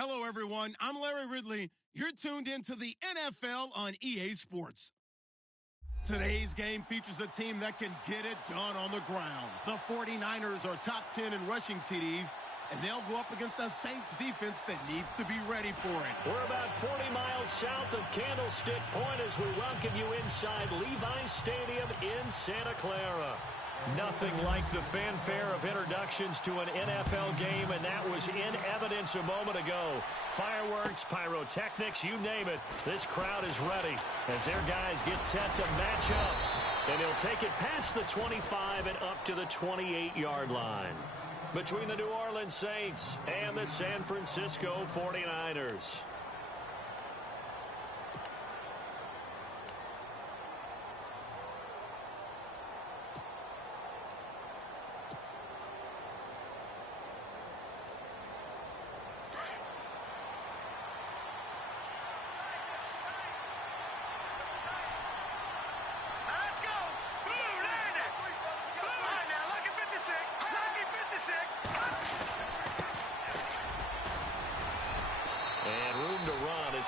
Hello, everyone. I'm Larry Ridley. You're tuned into the NFL on EA Sports. Today's game features a team that can get it done on the ground. The 49ers are top 10 in rushing TDs, and they'll go up against a Saints defense that needs to be ready for it. We're about 40 miles south of Candlestick Point as we welcome you inside Levi's Stadium in Santa Clara. Nothing like the fanfare of introductions to an NFL game, and that was in evidence a moment ago. Fireworks, pyrotechnics, you name it. This crowd is ready as their guys get set to match up. And he'll take it past the 25 and up to the 28-yard line. Between the New Orleans Saints and the San Francisco 49ers.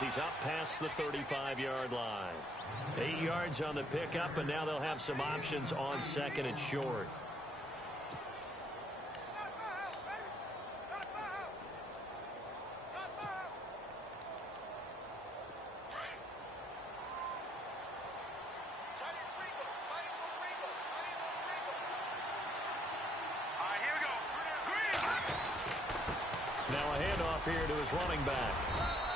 He's up past the 35-yard line. 8 yards on the pickup, and now they'll have some options on second and short. Now a handoff here to his running back.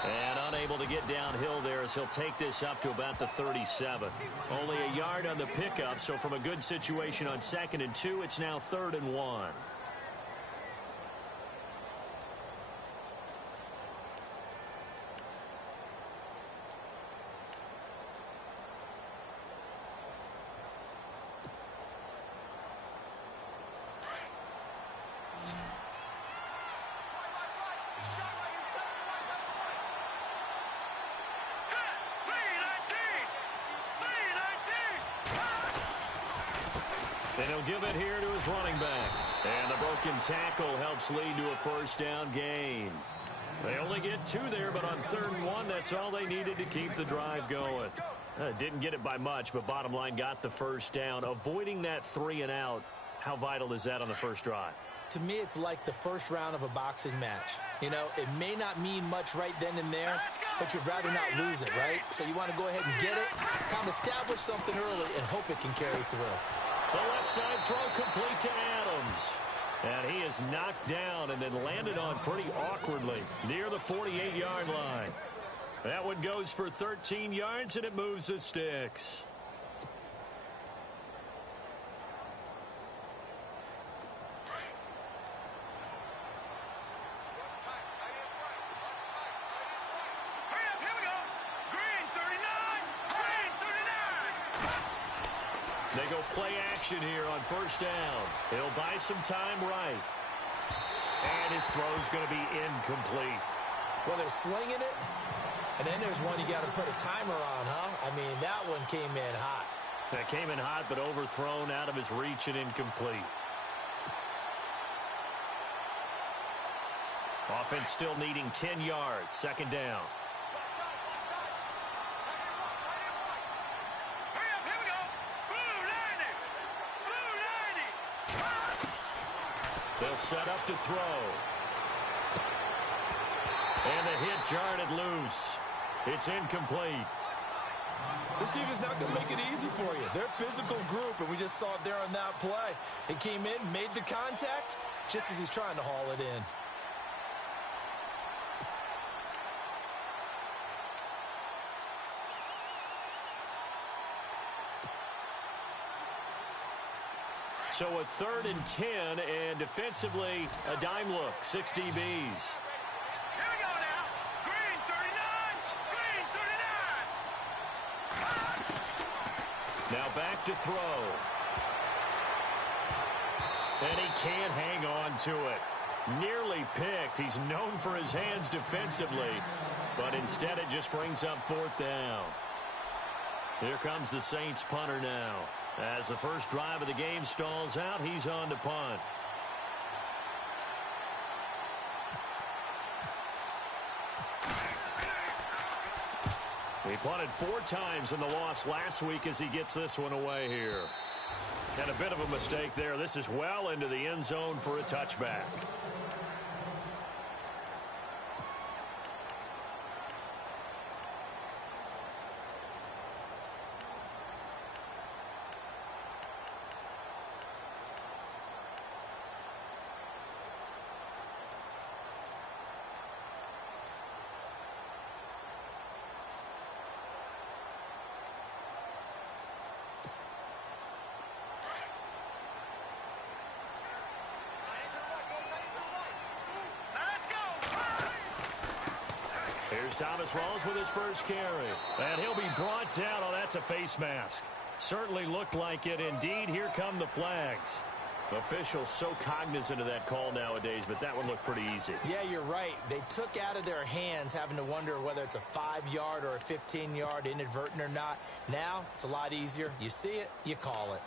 And unable to get downhill there as he'll take this up to about the 37. Only a yard on the pickup, so from a good situation on 2nd and 2, it's now 3rd and 1. And he'll give it here to his running back. And the broken tackle helps lead to a first down gain. They only get 2 there, but on 3rd and 1, that's all they needed to keep the drive going. Didn't get it by much, but bottom line got the first down. Avoiding that 3 and out, how vital is that on the first drive? To me, it's like the first round of a boxing match. You know, it may not mean much right then and there, but you'd rather not lose it, right? So you want to go ahead and get it, kind of establish something early, and hope it can carry through. The left side throw complete to Adams. And he is knocked down and then landed on pretty awkwardly near the 48-yard line. That one goes for 13 yards, and it moves the sticks. They go play action here on first down. He'll buy some time right. And his throw's going to be incomplete. Well, they're slinging it, and then there's one you got to put a timer on, huh? I mean, that one came in hot. That came in hot, but overthrown, out of his reach, and incomplete. Offense still needing 10 yards. 2nd down. They'll set up to throw. And the hit jarred it loose. It's incomplete. This defense is not going to make it easy for you. They're a physical group, and we just saw it there on that play. It came in, made the contact, just as he's trying to haul it in. So a 3rd and 10, and defensively, a dime look, 6 DBs. Here we go now. Green 39, Green 39. Now back to throw. And he can't hang on to it. Nearly picked. He's known for his hands defensively, but instead it just brings up 4th down. Here comes the Saints punter now. As the first drive of the game stalls out, he's on to punt. He punted 4 times in the loss last week as he gets this one away here. And a bit of a mistake there. This is well into the end zone for a touchback. Here's Thomas Rawls with his first carry. And he'll be brought down. Oh, that's a face mask. Certainly looked like it. Indeed, here come the flags. Officials so cognizant of that call nowadays, but that one looked pretty easy. Yeah, you're right. They took out of their hands having to wonder whether it's a 5-yard or a 15-yard inadvertent or not. Now, it's a lot easier. You see it, you call it.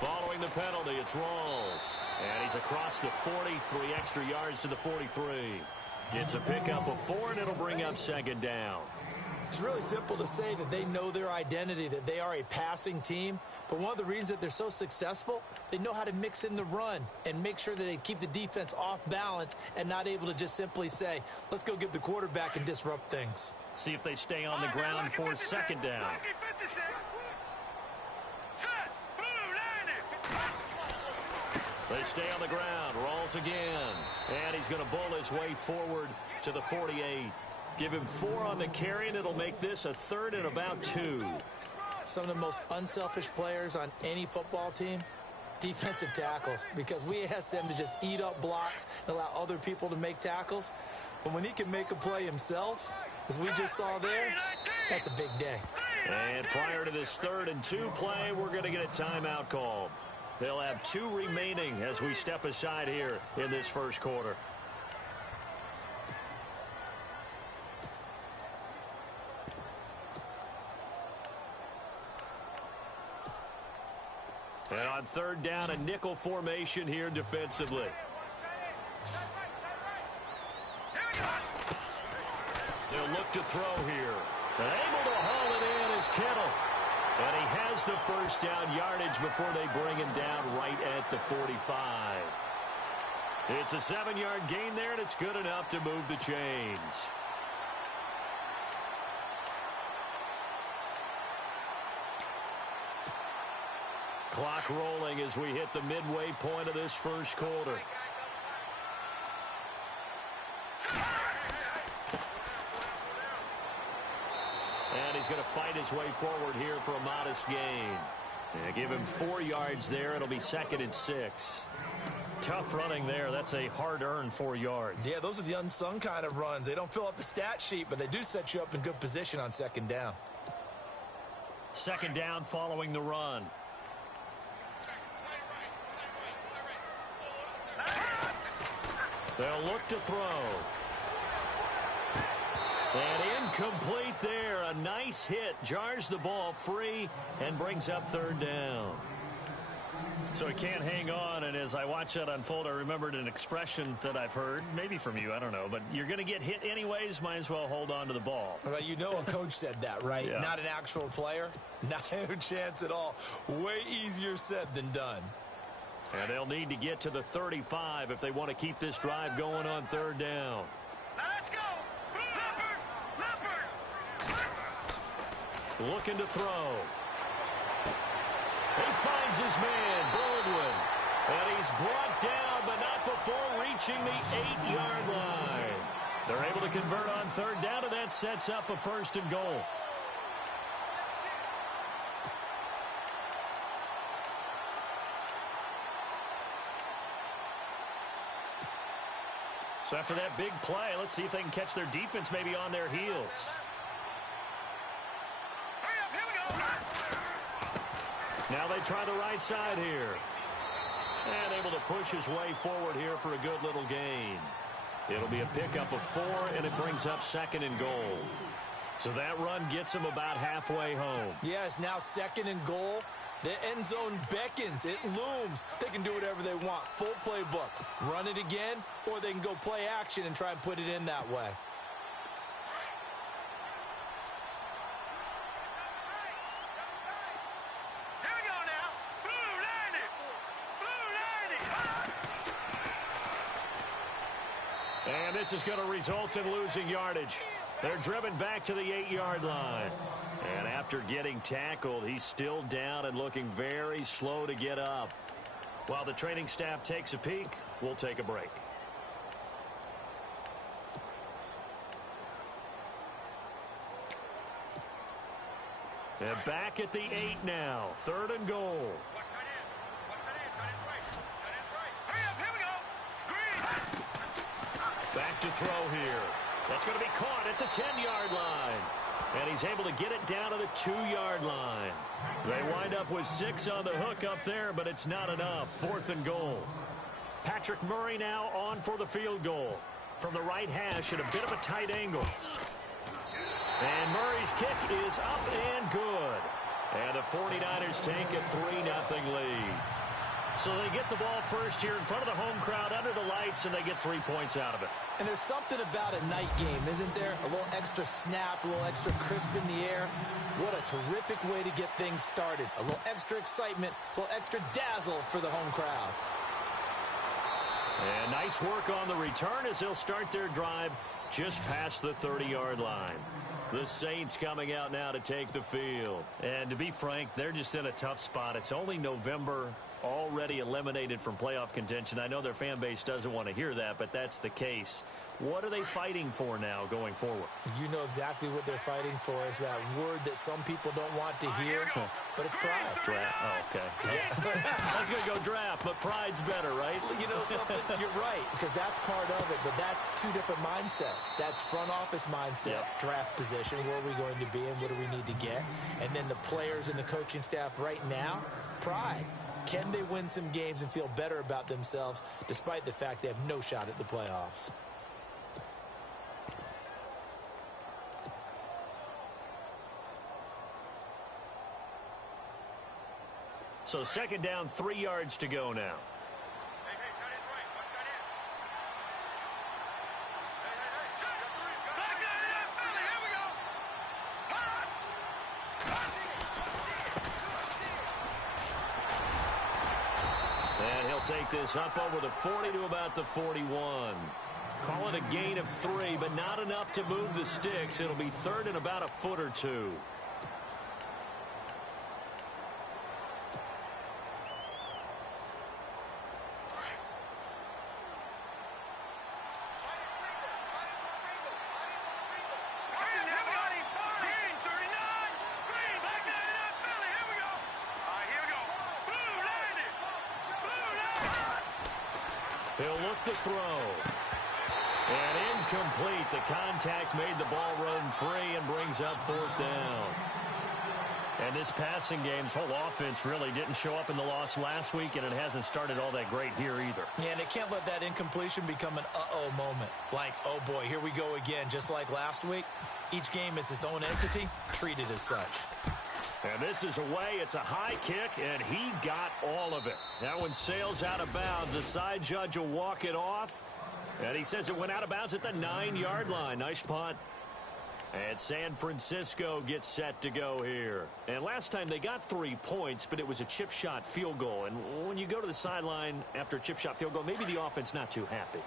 Following the penalty, it's Rawls. And he's across the 40, 3 extra yards to the 43. It's a pickup of 4, and it'll bring up second down. It's really simple to say that they know their identity, that they are a passing team. But one of the reasons that they're so successful, they know how to mix in the run and make sure that they keep the defense off balance and not able to just simply say, let's go get the quarterback and disrupt things. See if they stay on the ground for second down. They stay on the ground. Rawls again. And he's going to bull his way forward to the 48. Give him 4 on the carry, and it'll make this a 3rd and about 2. Some of the most unselfish players on any football team, defensive tackles, because we ask them to just eat up blocks and allow other people to make tackles. But when he can make a play himself, as we just saw there, that's a big day. And prior to this 3rd and 2 play, we're going to get a timeout called. They'll have 2 remaining as we step aside here in this first quarter. And on 3rd down, a nickel formation here defensively. They'll look to throw here. And able to haul it in is Kittle. And he has the first down yardage before they bring him down right at the 45. It's a 7-yard gain there, and it's good enough to move the chains. Clock rolling as we hit the midway point of this first quarter. And he's going to fight his way forward here for a modest gain. And give him 4 yards there. It'll be 2nd and 6. Tough running there. That's a hard-earned 4 yards. Yeah, those are the unsung kind of runs. They don't fill up the stat sheet, but they do set you up in good position on 2nd down. 2nd down following the run. They'll look to throw. And incomplete there. A nice hit. Jars the ball free and brings up 3rd down. So he can't hang on, and as I watch that unfold, I remembered an expression that I've heard, maybe from you, I don't know, but you're going to get hit anyways, might as well hold on to the ball. Well, you know a coach said that, right? Yeah. Not an actual player. Not a chance at all. Way easier said than done. And they'll need to get to the 35 if they want to keep this drive going on 3rd down. Let's go! Looking to throw. He finds his man, Baldwin. And he's brought down, but not before reaching the 8-yard line. They're able to convert on 3rd down, and that sets up a 1st and goal. So after that big play, let's see if they can catch their defense maybe on their heels. Now they try the right side here. And able to push his way forward here for a good little gain. It'll be a pickup of 4, and it brings up 2nd and goal. So that run gets him about halfway home. Yeah, it's now 2nd and goal. The end zone beckons. It looms. They can do whatever they want. Full playbook. Run it again, or they can go play action and try and put it in that way. Here we go now. Blue 90. Blue 90. And this is going to result in losing yardage. They're driven back to the 8-yard line. And after getting tackled, he's still down and looking very slow to get up. While the training staff takes a peek, we'll take a break. And back at the 8 now. 3rd and goal. Watch tight end. Watch tight end. Tight end's right. Tight end's right. Hurry up. Here we go. Green. Back to throw here. That's going to be caught at the 10-yard line. And he's able to get it down to the 2-yard line. They wind up with 6 on the hook up there, but it's not enough. 4th and goal. Patrick Murray now on for the field goal. From the right hash at a bit of a tight angle. And Murray's kick is up and good. And the 49ers take a 3-0 lead. So they get the ball first here in front of the home crowd under the lights, and they get 3 points out of it. And there's something about a night game, isn't there? A little extra snap, a little extra crisp in the air. What a terrific way to get things started. A little extra excitement, a little extra dazzle for the home crowd. And nice work on the return as they'll start their drive just past the 30-yard line. The Saints coming out now to take the field. And to be frank, they're just in a tough spot. It's only November, already eliminated from playoff contention. I know their fan base doesn't want to hear that, but that's the case. What are they fighting for now going forward? You know exactly what they're fighting for. Is that word that some people don't want to hear, but it's pride. Draft. Oh, okay. Yeah. I was going to go draft, but pride's better, right? You know something? You're right, because that's part of it, but that's 2 different mindsets. That's front office mindset, draft position, where are we going to be and what do we need to get? And then the players and the coaching staff right now, pride. Can they win some games and feel better about themselves despite the fact they have no shot at the playoffs? So 2nd down, 3 yards to go now. Hey, tight end's right. Watch tight end. Hey. Back there, Philly. Here we go. And he'll take this up over the 40 to about the 41. Call it a gain of 3, but not enough to move the sticks. It'll be 3rd and about a foot or 2. He'll look to throw. And incomplete. The contact made the ball roam free and brings up 4th down. And this passing game's whole offense really didn't show up in the loss last week, and it hasn't started all that great here either. Yeah, and they can't let that incompletion become an uh-oh moment. Like, oh boy, here we go again, just like last week. Each game is its own entity, treated as such. And this is away. It's a high kick, and he got all of it. That one sails out of bounds. The side judge will walk it off, and he says it went out of bounds at the 9-yard line. Nice punt. And San Francisco gets set to go here. And last time they got 3 points, but it was a chip shot field goal. And when you go to the sideline after a chip shot field goal, maybe the offense not too happy.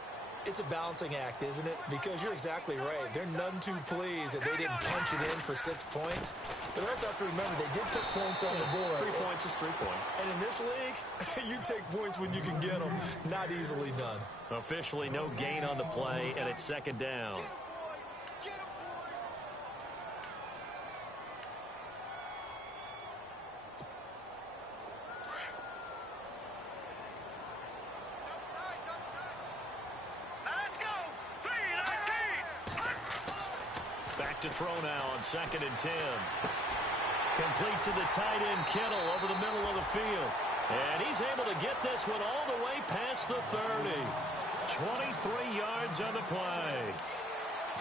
It's a balancing act, isn't it? Because you're exactly right. They're none too pleased that they didn't punch it in for 6 points. But also have to remember, they did put points on the board. 3 points is 3 points. And in this league, you take points when you can get them. Not easily done. Officially no gain on the play, and it's 2nd down. To throw now on 2nd and 10. Complete to the tight end, Kittle, over the middle of the field. And he's able to get this one all the way past the 30. 23 yards on the play.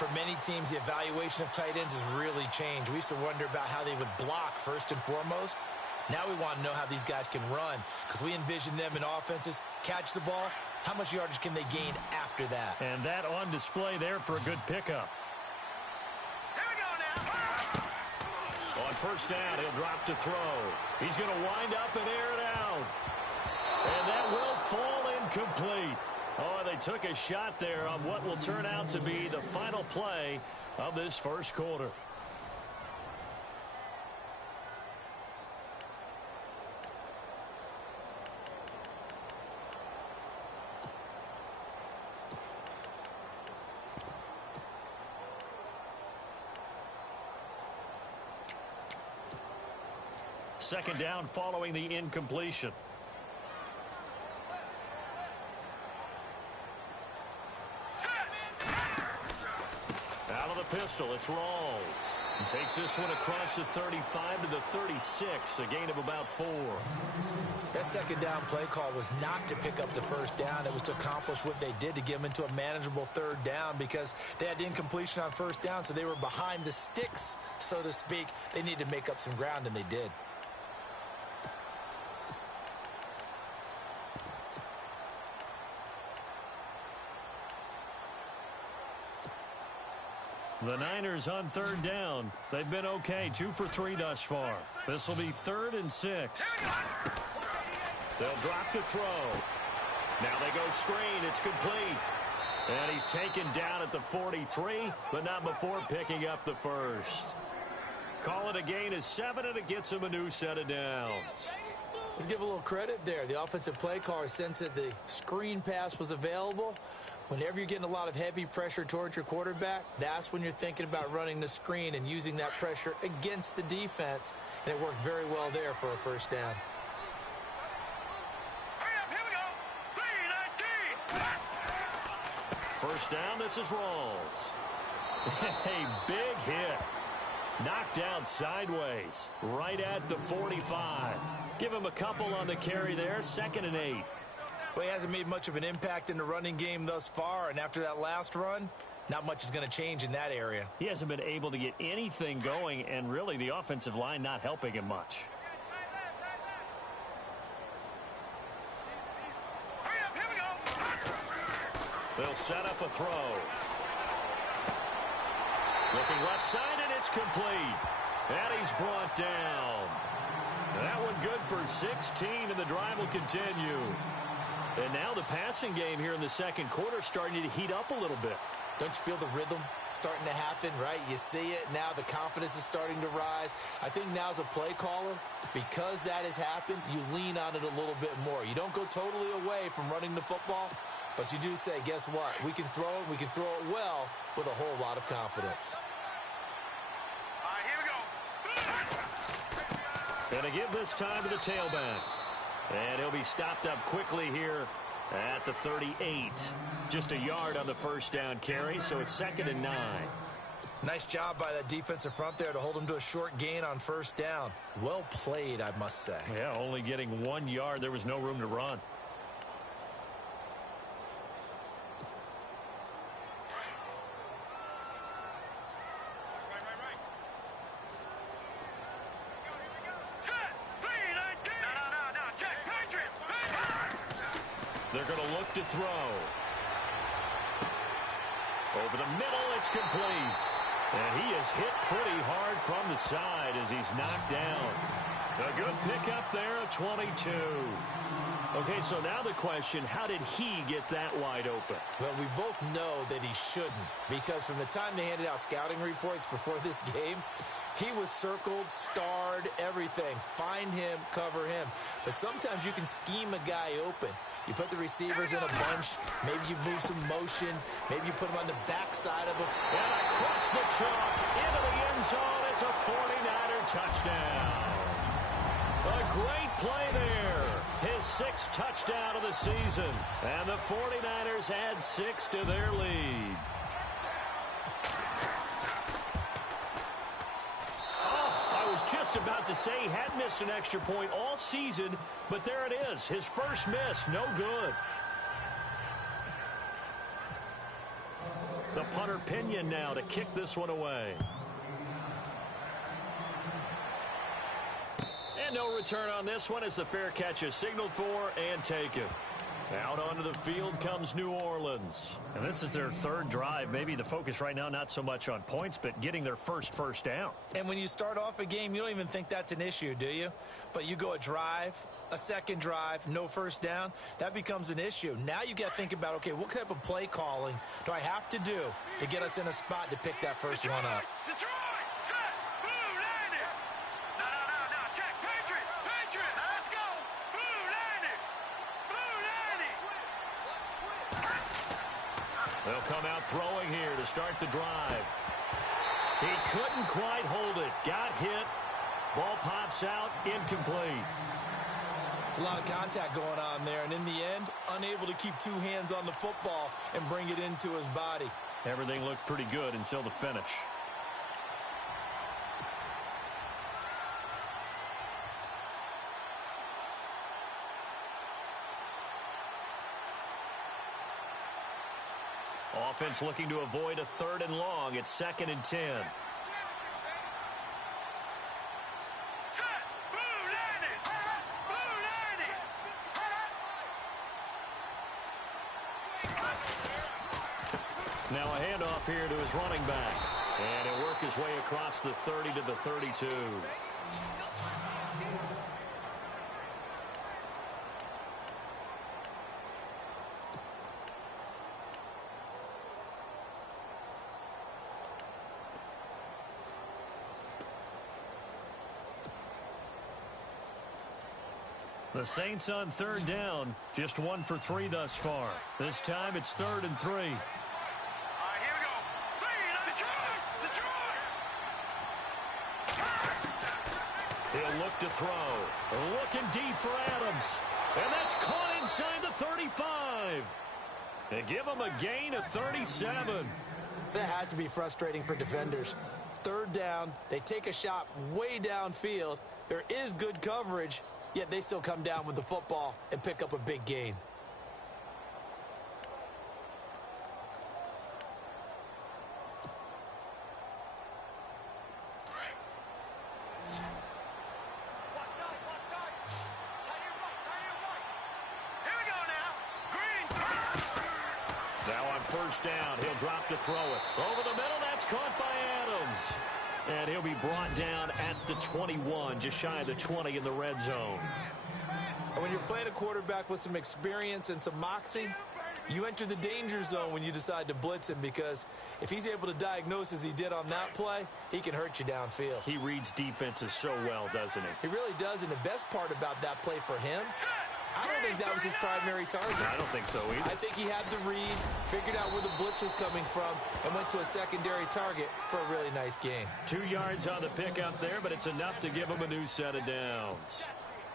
for many teams, the evaluation of tight ends has really changed. We used to wonder about how they would block first and foremost. Now we want to know how these guys can run because we envision them in offenses, catch the ball. How much yardage can they gain after that? And that on display there for a good pickup. Here we go now. On first down, he'll drop to throw. He's going to wind up and air it out. And that will fall incomplete. Oh, they took a shot there on what will turn out to be the final play of this first quarter. Second down following the incompletion. Out of the pistol, it's Rawls. And takes this one across the 35 to the 36, a gain of about 4. That second down play call was not to pick up the first down. It was to accomplish what they did to get them into a manageable third down because they had incompletion on first down, so they were behind the sticks, so to speak. They needed to make up some ground, and they did. The Niners on third down. They've been okay, 2 for 3 thus far. This will be 3rd and 6. They'll drop to throw. Now they go screen. It's complete. And he's taken down at the 43, but not before picking up the first. Call it a gain of 7, and it gets him a new set of downs. Let's give a little credit there. The offensive play caller sensed that the screen pass was available. Whenever you're getting a lot of heavy pressure towards your quarterback, that's when you're thinking about running the screen and using that pressure against the defense. And it worked very well there for a first down. Hurry up, here we go. 3-19. First down, this is Rawls. A big hit. Knocked down sideways, right at the 45. Give him a couple on the carry there, 2nd and 8. Well, he hasn't made much of an impact in the running game thus far, and after that last run, not much is going to change in that area. He hasn't been able to get anything going, and really the offensive line not helping him much. Hurry up, here we go. They'll set up a throw. Looking left side, and it's complete. And he's brought down. That one good for 16, and the drive will continue. And now the passing game here in the second quarter starting to heat up a little bit. Don't you feel the rhythm starting to happen, right? You see it. Now the confidence is starting to rise. I think now as a play caller, because that has happened, you lean on it a little bit more. You don't go totally away from running the football, but you do say, guess what? We can throw it. We can throw it well with a whole lot of confidence. All right, here we go. And to give this time to the tailback. And he'll be stopped up quickly here at the 38. Just a yard on the first down carry, so it's 2nd and 9. Nice job by that defensive front there to hold him to a short gain on first down. Well played, I must say. Yeah, only getting 1 yard. There was no room to run. They're going to look to throw. Over the middle, it's complete. And he is hit pretty hard from the side as he's knocked down. A good pickup there at 22. Okay, so now the question, how did he get that wide open? Well, we both know that he shouldn't, because from the time they handed out scouting reports before this game, he was circled, starred, everything. Find him, cover him. But sometimes you can scheme a guy open. You put the receivers in a bunch. Maybe you move some motion. Maybe you put them on the backside of a... And across the chalk, into the end zone. It's a 49er touchdown. A great play there. His 6th touchdown of the season. And the 49ers add 6 to their lead. Just about to say he had missed an extra point all season, but there it is. His first miss, no good. The punter Pinion now to kick this one away. And no return on this one as the fair catch is signaled for and taken. Out onto the field comes New Orleans. And this is their third drive. Maybe the focus right now not so much on points, but getting their first down. And when you start off a game, you don't even think that's an issue, do you? But you go a drive, a second drive, no first down, that becomes an issue. Now you got to think about, okay, what type of play calling do I have to do to get us in a spot to pick that first one up? Detroit! Set! Blue landed! No, check! Patriot! Let's go! Blue landed! They'll come out throwing here to start the drive. He couldn't quite hold it. Got hit. Ball pops out. Incomplete. It's a lot of contact going on there, and in the end, unable to keep two hands on the football and bring it into his body. Everything looked pretty good until the finish. Offense looking to avoid a 3rd and long. It's 2nd and 10. Set! Blue landed! Now a handoff here to his running back. And he'll work his way across the 30 to the 32. The Saints on 3rd down. Just 1 for 3 thus far. This time it's 3rd and 3. All right, here we go. Detroit! He'll look to throw. Looking deep for Adams. And that's caught inside the 35. They give him a gain of 37. That has to be frustrating for defenders. 3rd down, they take a shot way downfield. There is good coverage, yet they still come down with the football and pick up a big gain. Here we go now. Green. Now on 1st down, he'll drop to throw it. Over the middle, that's caught by Adams. And he'll be brought down at the 21, just shy of the 20 in the red zone. And when you're playing a quarterback with some experience and some moxie, you enter the danger zone when you decide to blitz him, because if he's able to diagnose as he did on that play, he can hurt you downfield. He reads defenses so well, doesn't he? He really does, and the best part about that play for him, I don't think that was his primary target. I don't think so either. I think he had the read, figured out where the blitz was coming from, and went to a secondary target for a really nice gain. 2 yards on the pickup there, but it's enough to give him a new set of downs.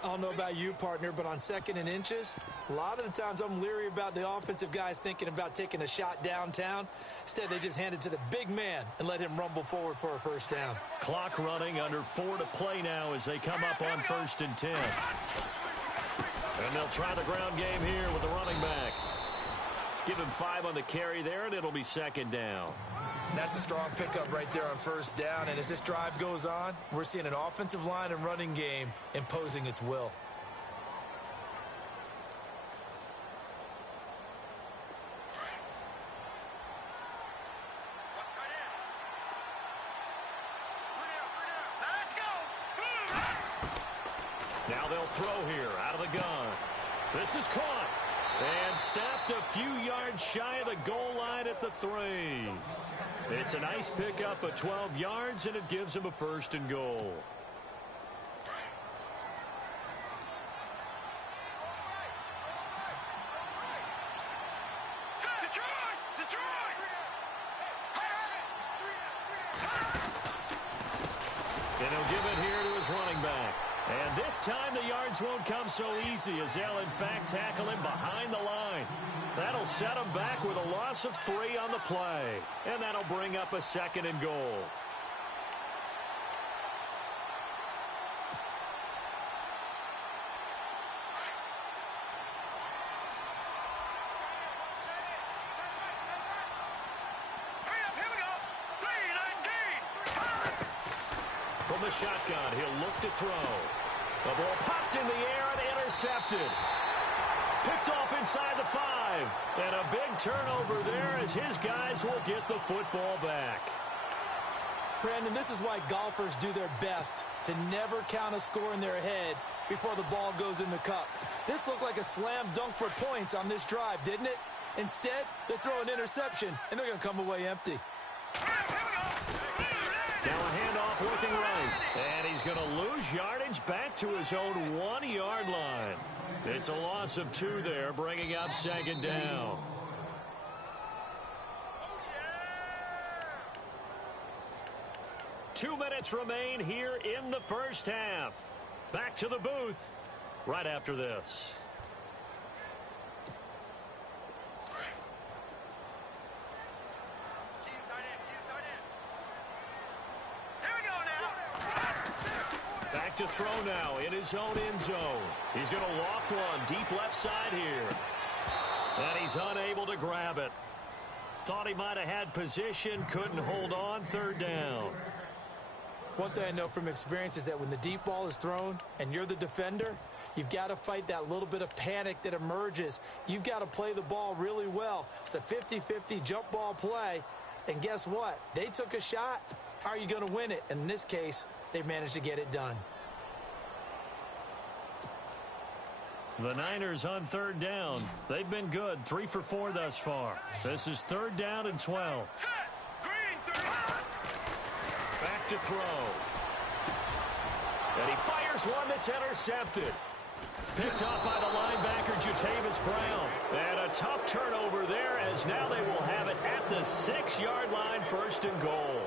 I don't know about you, partner, but on 2nd and inches, a lot of the times I'm leery about the offensive guys thinking about taking a shot downtown. Instead, they just hand it to the big man and let him rumble forward for a 1st down. Clock running, under 4 to play now as they come up on 1st and 10. And they'll try the ground game here with the running back. Give him 5 on the carry there, and it'll be 2nd down. That's a strong pickup right there on 1st down. And as this drive goes on, we're seeing an offensive line and running game imposing its will. Let's go. Now they'll throw here out of the gun. This is caught and snapped a few yards shy of the goal line at the 3. It's a nice pickup of 12 yards, and it gives him a 1st and goal. Detroit! And he'll give it here to his running back. And this time the yards won't come so easy, as they'll in fact tackle him behind the line. That'll set him back with a loss of 3 on the play. And that'll bring up a 2nd and goal. From the shotgun, he'll look to throw. The ball popped in the air and intercepted. Picked off inside the 5. And a big turnover there as his guys will get the football back. Brandon, this is why golfers do their best to never count a score in their head before the ball goes in the cup. This looked like a slam dunk for points on this drive, didn't it? Instead, they throw an interception, and they're going to come away empty. Now a handoff looking right. And he's going to lose yardage back to his own 1-yard line. It's a loss of 2 there, bringing up second down. Two minutes remain here in the first half. Back to the booth right after this. Back to throw now in his own end zone. He's going to loft one deep left side here. And he's unable to grab it. Thought he might have had position, couldn't hold on, third down. One thing I know from experience is that when the deep ball is thrown and you're the defender, you've got to fight that little bit of panic that emerges. You've got to play the ball really well. It's a 50-50 jump ball play. And guess what? They took a shot. How are you going to win it? And in this case, they managed to get it done. The Niners on third down. They've been good, 3 for 4 thus far. This is third down and 12. Back to throw. And he fires one that's intercepted. Picked off by the linebacker, Jatavis Brown. And a tough turnover there as now they will have it at the 6-yard line, first and goal.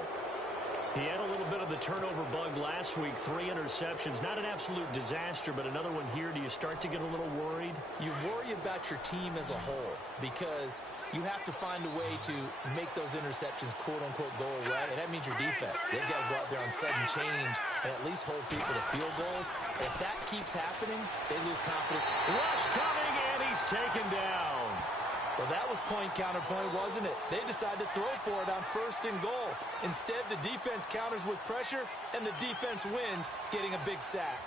He had a little bit of the turnover bug last week, 3 interceptions. Not an absolute disaster, but another one here. Do you start to get a little worried? You worry about your team as a whole because you have to find a way to make those interceptions, quote-unquote, go away, and that means your defense. They've got to go out there on sudden change and at least hold people to field goals. If that keeps happening, they lose confidence. Rush coming, and he's taken down. Well, that was point-counterpoint, wasn't it? They decided to throw for it on first and goal. Instead, the defense counters with pressure, and the defense wins, getting a big sack.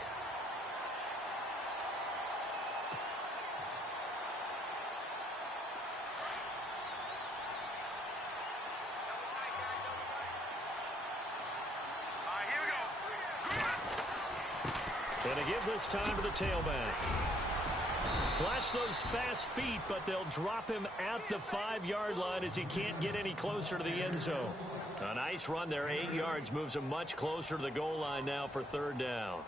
And a give this time to the tailback. Flash those fast feet, but they'll drop him at the 5-yard line as he can't get any closer to the end zone. A nice run there, 8 yards, moves him much closer to the goal line now for third down.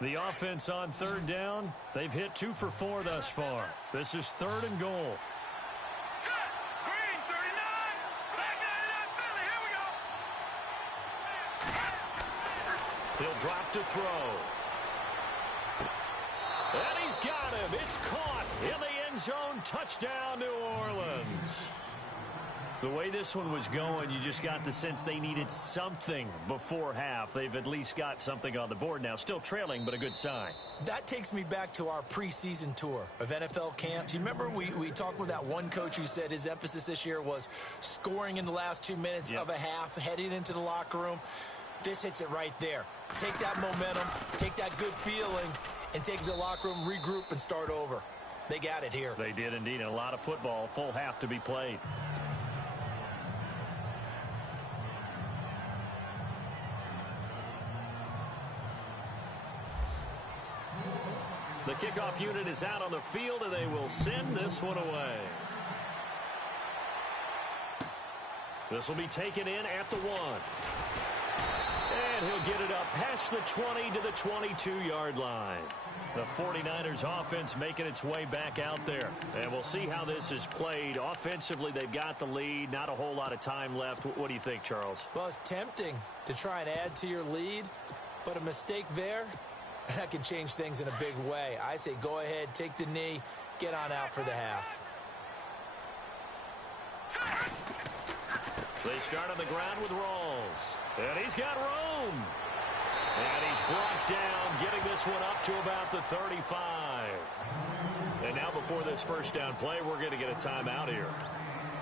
The offense on third down, they've hit 2 for 4 thus far. This is third and goal. He'll drop to throw. And he's got him. It's caught in the end zone. Touchdown, New Orleans. The way this one was going, you just got the sense they needed something before half. They've at least got something on the board now. Still trailing, but a good sign. That takes me back to our preseason tour of NFL camps. You remember we talked with that one coach who said his emphasis this year was scoring in the last 2 minutes of a half, heading into the locker room. This hits it right there. Take that momentum, take that good feeling, and take it to the locker room, regroup, and start over. They got it here. They did indeed, and a lot of football, full half to be played. The kickoff unit is out on the field, and they will send this one away. This will be taken in at the 1. And he'll get it up past the 20 to the 22-yard line. The 49ers offense making its way back out there. And we'll see how this is played. Offensively, they've got the lead. Not a whole lot of time left. What do you think, Charles? Well, it's tempting to try and add to your lead, but a mistake there, that can change things in a big way. I say go ahead, take the knee, get on out for the half. They start on the ground with Rawls. And he's got room. And he's brought down, getting this one up to about the 35. And now before this first down play, we're going to get a timeout here,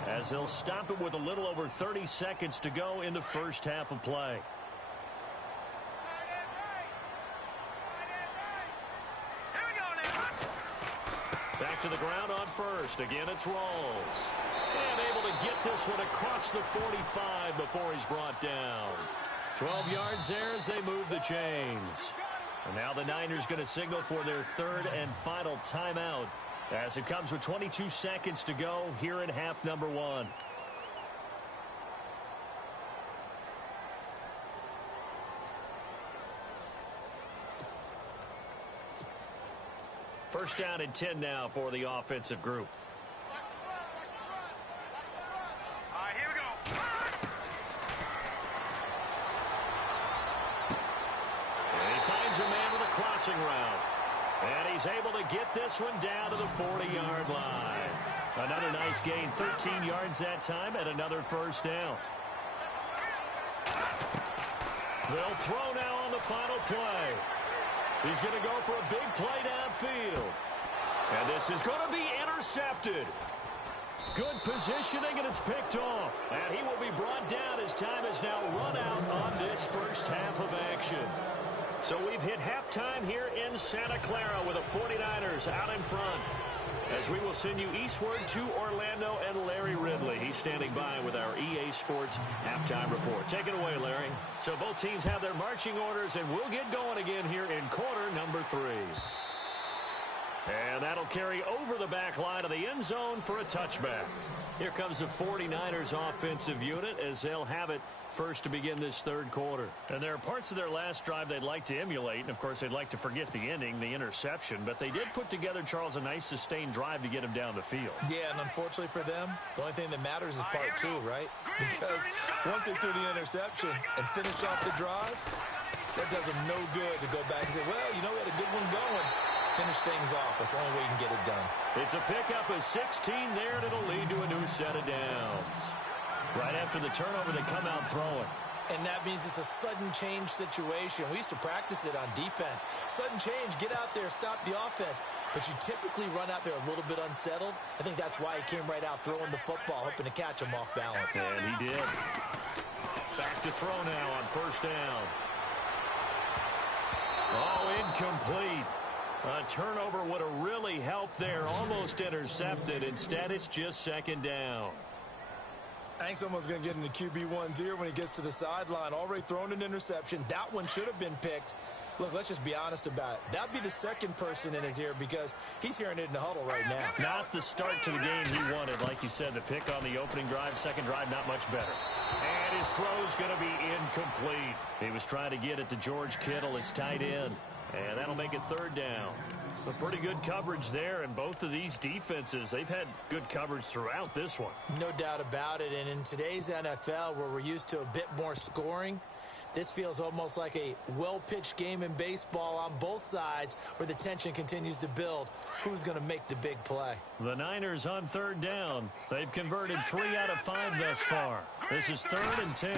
as they'll stop it with a little over 30 seconds to go in the first half of play. Back to the ground on first. Again, it's Rawls. And able to get this one across the 45 before he's brought down. 12 yards there as they move the chains. And now the Niners going to signal for their third and final timeout, as it comes with 22 seconds to go here in half number one. First down and 10 now for the offensive group. All right, here we go. And he finds a man with a crossing route. And he's able to get this one down to the 40-yard line. Another nice gain, 13 yards that time, and another first down. They'll throw now on the final play. He's going to go for a big play downfield. And this is going to be intercepted. Good positioning, and it's picked off. And he will be brought down as time has now run out on this first half of action. So we've hit halftime here in Santa Clara with the 49ers out in front, as we will send you eastward to Orlando and Larry Ridley. He's standing by with our EA Sports halftime report. Take it away, Larry. So both teams have their marching orders, and we'll get going again here in quarter number 3. And that'll carry over the back line of the end zone for a touchback. Here comes the 49ers offensive unit as they'll have it first to begin this third quarter. And there are parts of their last drive they'd like to emulate, and of course they'd like to forget the ending, the interception, but they did put together, Charles, a nice sustained drive to get him down the field. Yeah, and unfortunately for them, the only thing that matters is part 2, right? Because once they threw the interception and finished off the drive, that does them no good to go back and say, well, you know, we had a good one going. Finish things off. That's the only way you can get it done. It's a pickup of 16 there, and it'll lead to a new set of downs. Right after the turnover, they come out throwing. And that means it's a sudden change situation. We used to practice it on defense. Sudden change, get out there, stop the offense. But you typically run out there a little bit unsettled. I think that's why he came right out throwing the football, hoping to catch him off balance. And he did. Back to throw now on first down. Oh, incomplete. A turnover would have really helped there. Almost intercepted. Instead, it's just second down. I think someone's going to get into QB1's ear when he gets to the sideline. Already thrown an interception. That one should have been picked. Look, let's just be honest about it. That would be the second person in his ear because he's hearing it in the huddle right now. Not the start to the game he wanted. Like you said, the pick on the opening drive, second drive, not much better. And his throw's going to be incomplete. He was trying to get it to George Kittle, his tight end. And that'll make it third down. A pretty good coverage there, and both of these defenses, they've had good coverage throughout this one. No doubt about it, and in today's NFL, where we're used to a bit more scoring, this feels almost like a well-pitched game in baseball on both sides where the tension continues to build. Who's going to make the big play? The Niners on third down. They've converted 3 out of 5 thus far. This is 3rd and 10.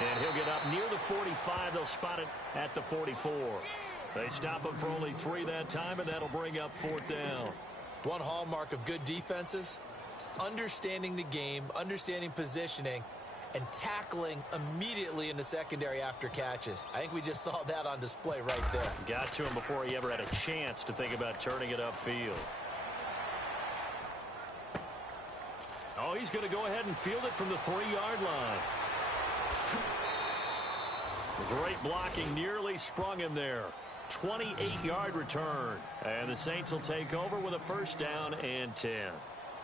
And he'll get up near the 45. They'll spot it at the 44. They stop him for only 3 that time, and that'll bring up 4th down. One hallmark of good defenses is understanding the game, understanding positioning, and tackling immediately in the secondary after catches. I think we just saw that on display right there. Got to him before he ever had a chance to think about turning it upfield. Oh, he's going to go ahead and field it from the 3-yard line. Great blocking, nearly sprung him there. 28-yard return. And the Saints will take over with a first down and 10.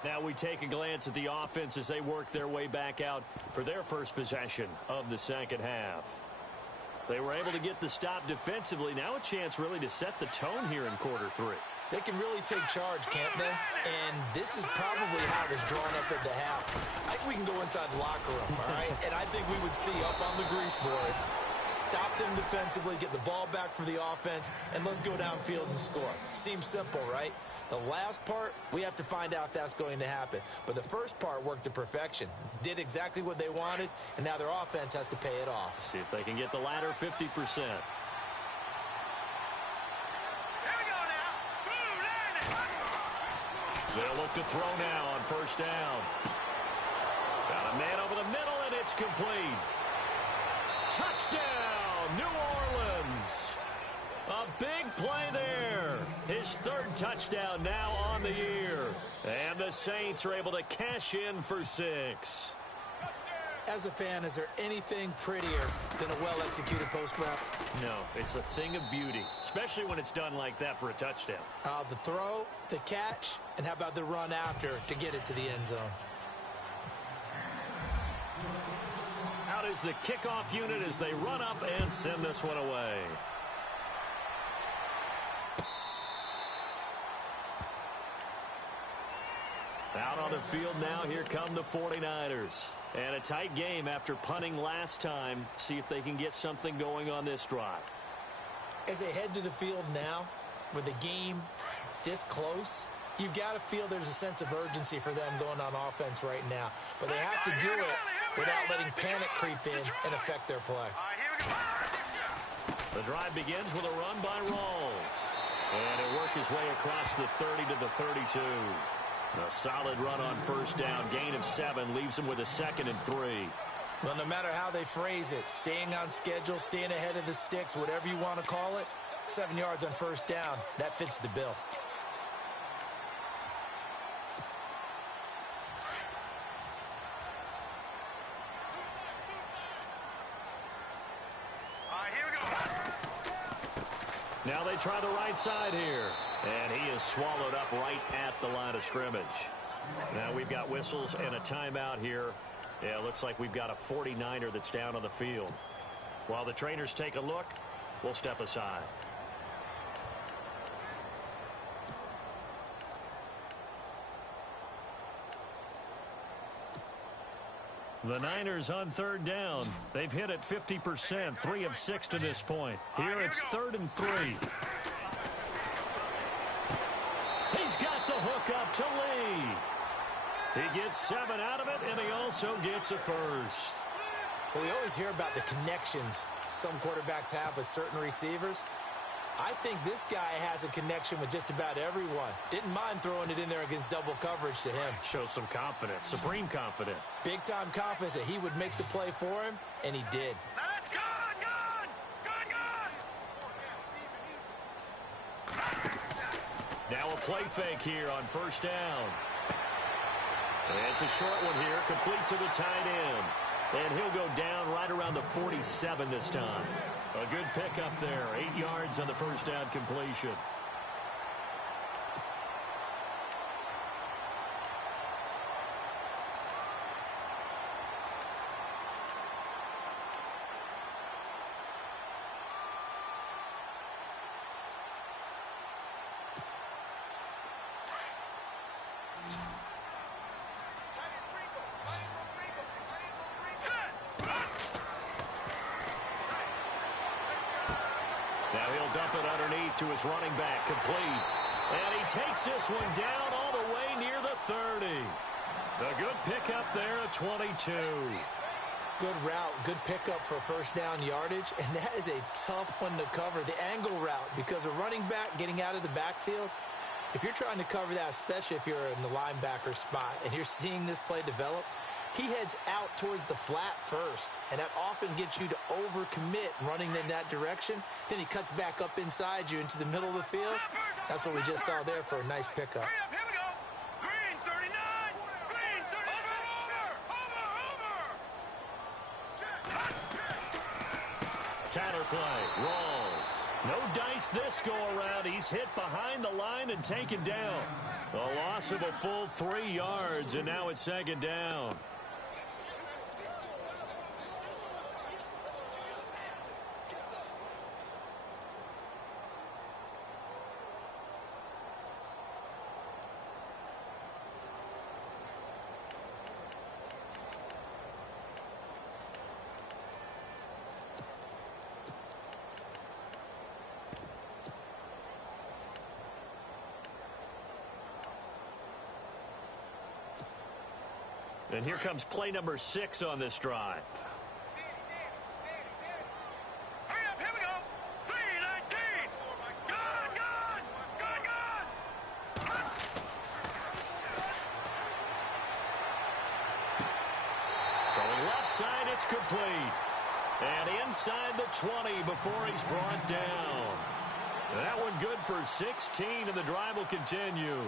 Now we take a glance at the offense as they work their way back out for their first possession of the second half. They were able to get the stop defensively. Now a chance really to set the tone here in quarter 3. They can really take charge, can't they? And this is probably how it was drawn up at the half. I think we can go inside the locker room, all right? And I think we would see up on the grease boards, Stop them defensively, get the ball back for the offense, and let's go downfield and score. Seems simple, right? The last part, we have to find out if that's going to happen. But the first part worked to perfection. Did exactly what they wanted, and now their offense has to pay it off. See if they can get the latter 50%. They'll look to throw now on first down. Got a man over the middle, and it's complete. Touchdown, New Orleans. A big play there. His third touchdown now on the year. And the Saints are able to cash in for 6. As a fan, is there anything prettier than a well-executed post route? No, it's a thing of beauty, especially when it's done like that for a touchdown. The throw, the catch, and how about the run after to get it to the end zone? Out is the kickoff unit as they run up and send this one away. Out on the field now, here come the 49ers. And a tight game after punting last time. See if they can get something going on this drive. As they head to the field now, with the game this close, you've got to feel there's a sense of urgency for them going on offense right now. But they have to do it without letting panic creep in and affect their play. The drive begins with a run by Rawls. And he'll work his way across the 30 to the 32. A solid run on first down. Gain of 7 leaves him with a 2nd and 3. Well, no matter how they phrase it, staying on schedule, staying ahead of the sticks, whatever you want to call it, 7 yards on first down, that fits the bill. Now they try the right side here. And he is swallowed up right at the line of scrimmage. Now we've got whistles and a timeout here. Yeah, it looks like we've got a 49er that's down on the field. While the trainers take a look, we'll step aside. The Niners on third down. They've hit it 50%, 3 of 6 to this point. Here it's 3rd and 3. He's got the hook up to Lee. He gets 7 out of it, and he also gets a first. Well, we always hear about the connections some quarterbacks have with certain receivers. I think this guy has a connection with just about everyone. Didn't mind throwing it in there against double coverage to him. Shows some confidence, supreme confidence. Big-time confidence that he would make the play for him, and he did. That's good, good. Now a play fake here on first down. And it's a short one here, complete to the tight end. And he'll go down right around the 47 this time. A good pickup there, 8 yards on the first down completion. Now he'll dump it underneath to his running back, complete. And he takes this one down all the way near the 30. A good pickup there at 22. Good route, good pickup for first down yardage, and that is a tough one to cover, the angle route, because a running back getting out of the backfield, if you're trying to cover that, especially if you're in the linebacker spot and you're seeing this play develop, he heads out towards the flat first, and that often gets you to overcommit running in that direction. Then he cuts back up inside you into the middle of the field. That's what we just saw there for a nice pickup. Here we go. Green 39. Green 39. Counter play, Rawls. No dice this go around. He's hit behind the line and taken down. A loss of a full 3 yards, and now it's 2nd down. And here comes play number 6 on this drive. Hurry up, here we go. 3:19. Good, good, good, good. Throwing left side, it's complete. And inside the 20 before he's brought down. That one good for 16, and the drive will continue.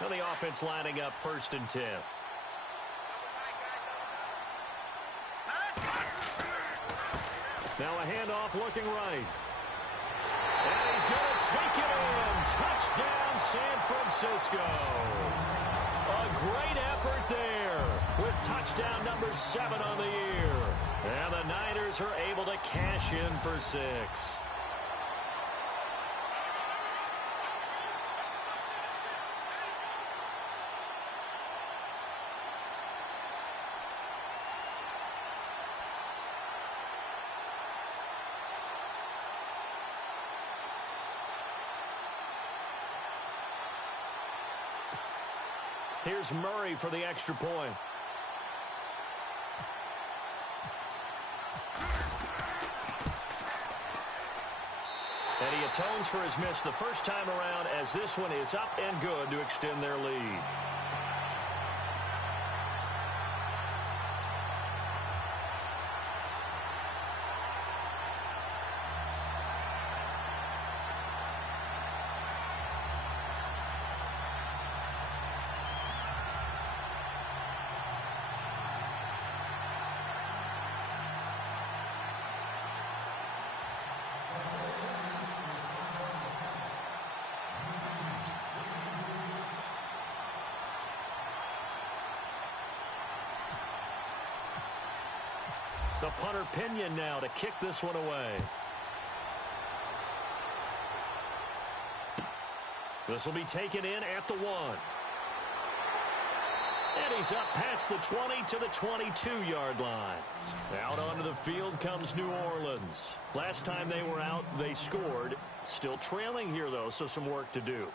Now the offense lining up 1st and 10. Now a handoff looking right. And he's going to take it in. Touchdown, San Francisco. A great effort there with touchdown number 7 on the year. And the Niners are able to cash in for 6. Here's Murray for the extra point. And he atones for his miss the first time around, as this one is up and good to extend their lead. The punter Pinion now to kick this one away. This will be taken in at the 1. And he's up past the 20 to the 22-yard line. Out onto the field comes New Orleans. Last time they were out, they scored. Still trailing here, though, so some work to do.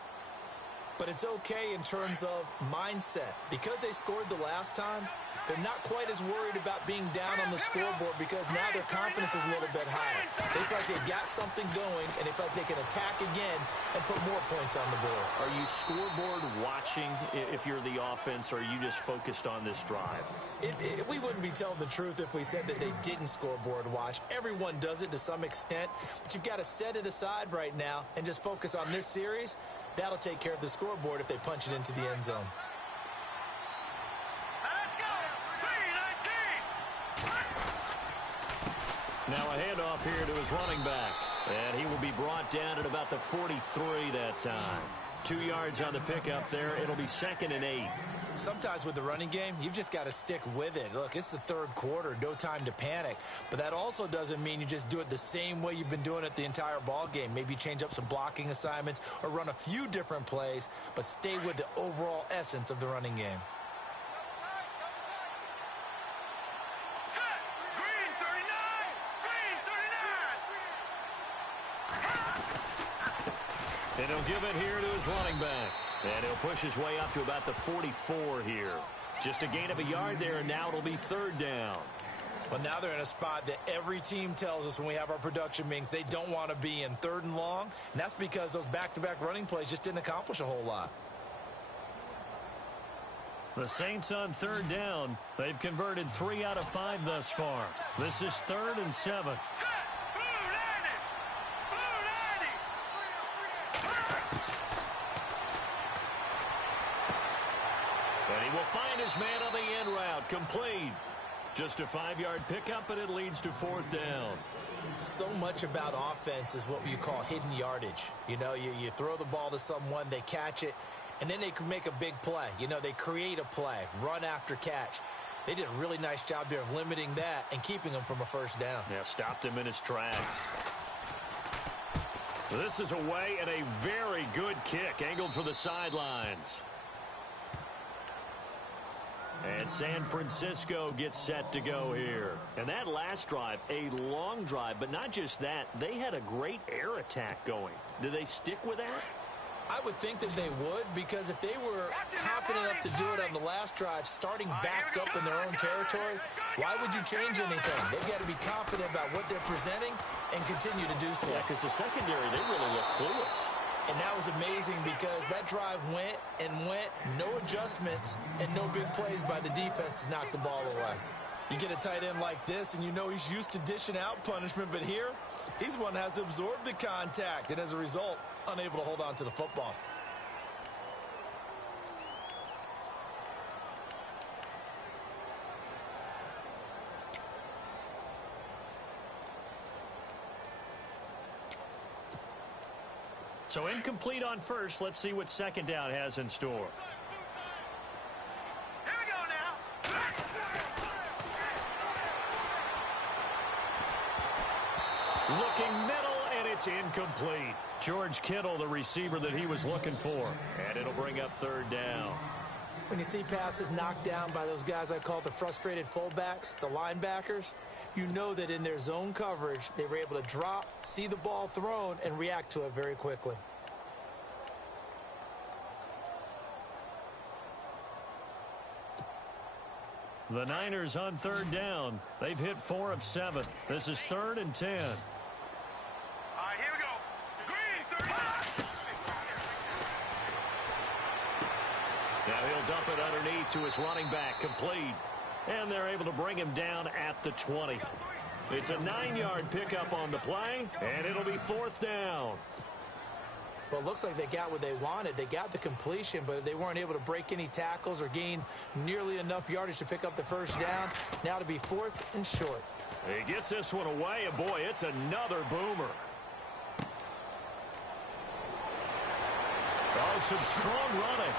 But it's okay in terms of mindset. Because they scored the last time, they're not quite as worried about being down on the scoreboard because now their confidence is a little bit higher. They feel like they've got something going, and they feel like they can attack again and put more points on the board. Are you scoreboard watching if you're the offense, or are you just focused on this drive? We wouldn't be telling the truth if we said that they didn't scoreboard watch. Everyone does it to some extent, but you've got to set it aside right now and just focus on this series. That'll take care of the scoreboard if they punch it into the end zone. Let's go. 3:19. Now a handoff here to his running back. And he will be brought down at about the 43 that time. 2 yards on the pickup there. It'll be 2nd and 8. Sometimes with the running game, you've just got to stick with it. Look, it's the 3rd quarter, no time to panic. But that also doesn't mean you just do it the same way you've been doing it the entire ball game. Maybe change up some blocking assignments or run a few different plays, but stay with the overall essence of the running game. Set. Green 39. Green 39. And he'll give it here to his running back. And he'll push his way up to about the 44 here. Just a gain of a yard there, and now it'll be 3rd down. Well, now they're in a spot that every team tells us when we have our production meetings they don't want to be in, 3rd and long. And that's because those back-to-back running plays just didn't accomplish a whole lot. The Saints on 3rd down. They've converted 3 out of 5 thus far. This is 3rd and 7. Set. Blue 90. Blue 90. And he will find his man on the end route. Complete. Just a 5-yard pickup, and it leads to 4th down. So much about offense is what you call hidden yardage. You know, you throw the ball to someone, they catch it, and then they can make a big play. You know, they create a play, run after catch. They did a really nice job there of limiting that and keeping him from a 1st down. Yeah, stopped him in his tracks. This is away, and a very good kick angled for the sidelines. And San Francisco gets set to go here. And that last drive, a long drive, but not just that. They had a great air attack going. Do they stick with that? I would think that they would, because if they were confident enough to do it on the last drive, starting backed up in their own territory, why would you change anything? They've got to be confident about what they're presenting and continue to do so. Yeah, because the secondary, they really look clueless. And that was amazing because that drive went and went, no adjustments and no big plays by the defense to knock the ball away. You get a tight end like this, and you know he's used to dishing out punishment, but here, he's one that has to absorb the contact, and as a result, unable to hold on to the football. So incomplete on first. Let's see what second down has in store. Here we go now. Looking middle, and it's incomplete. George Kittle, the receiver that he was looking for. And it'll bring up third down. When you see passes knocked down by those guys I call the frustrated fullbacks, the linebackers, you know that in their zone coverage, they were able to drop, see the ball thrown, and react to it very quickly. The Niners on third down. They've hit 4 of 7. This is 3rd and 10. All right, here we go. Green, 35. Now he'll dump it underneath to his running back, complete. And they're able to bring him down at the 20. It's a 9-yard pickup on the play, and it'll be 4th down. Well, it looks like they got what they wanted. They got the completion, but they weren't able to break any tackles or gain nearly enough yardage to pick up the first down. Now to be 4th and short. He gets this one away, and boy, it's another boomer. Oh, some strong running.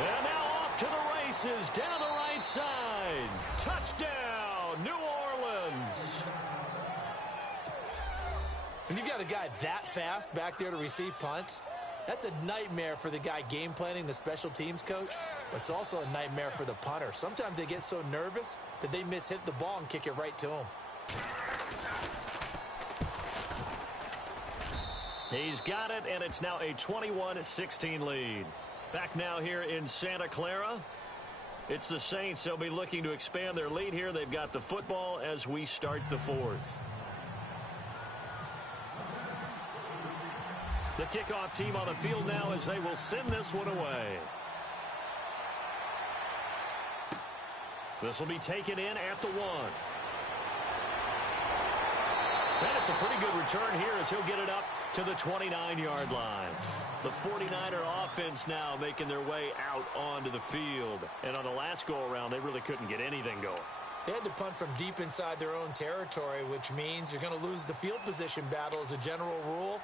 And now off to the races, down the right side. Touchdown, New Orleans. When you've got a guy that fast back there to receive punts, that's a nightmare for the guy game planning, the special teams coach, but it's also a nightmare for the punter. Sometimes they get so nervous that they hit the ball and kick it right to him. He's got it, and it's now a 21-16 lead. Back now here in Santa Clara. It's the Saints. They'll be looking to expand their lead here. They've got the football as we start the 4th. The kickoff team on the field now as they will send this one away. This will be taken in at the 1. And it's a pretty good return here as he'll get it up to the 29-yard line. The 49er offense now making their way out onto the field. And on the last go-around, they really couldn't get anything going. They had to punt from deep inside their own territory, which means you're going to lose the field position battle as a general rule.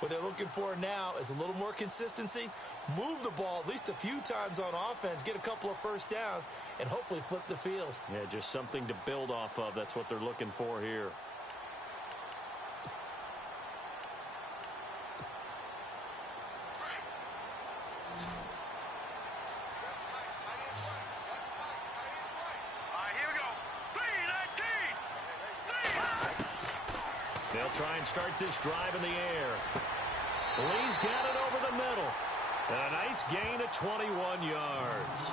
What they're looking for now is a little more consistency, move the ball at least a few times on offense, get a couple of first downs, and hopefully flip the field. Yeah, just something to build off of. That's what they're looking for here. They'll try and start this drive in the air. Lee's got it over the middle. And a nice gain of 21 yards.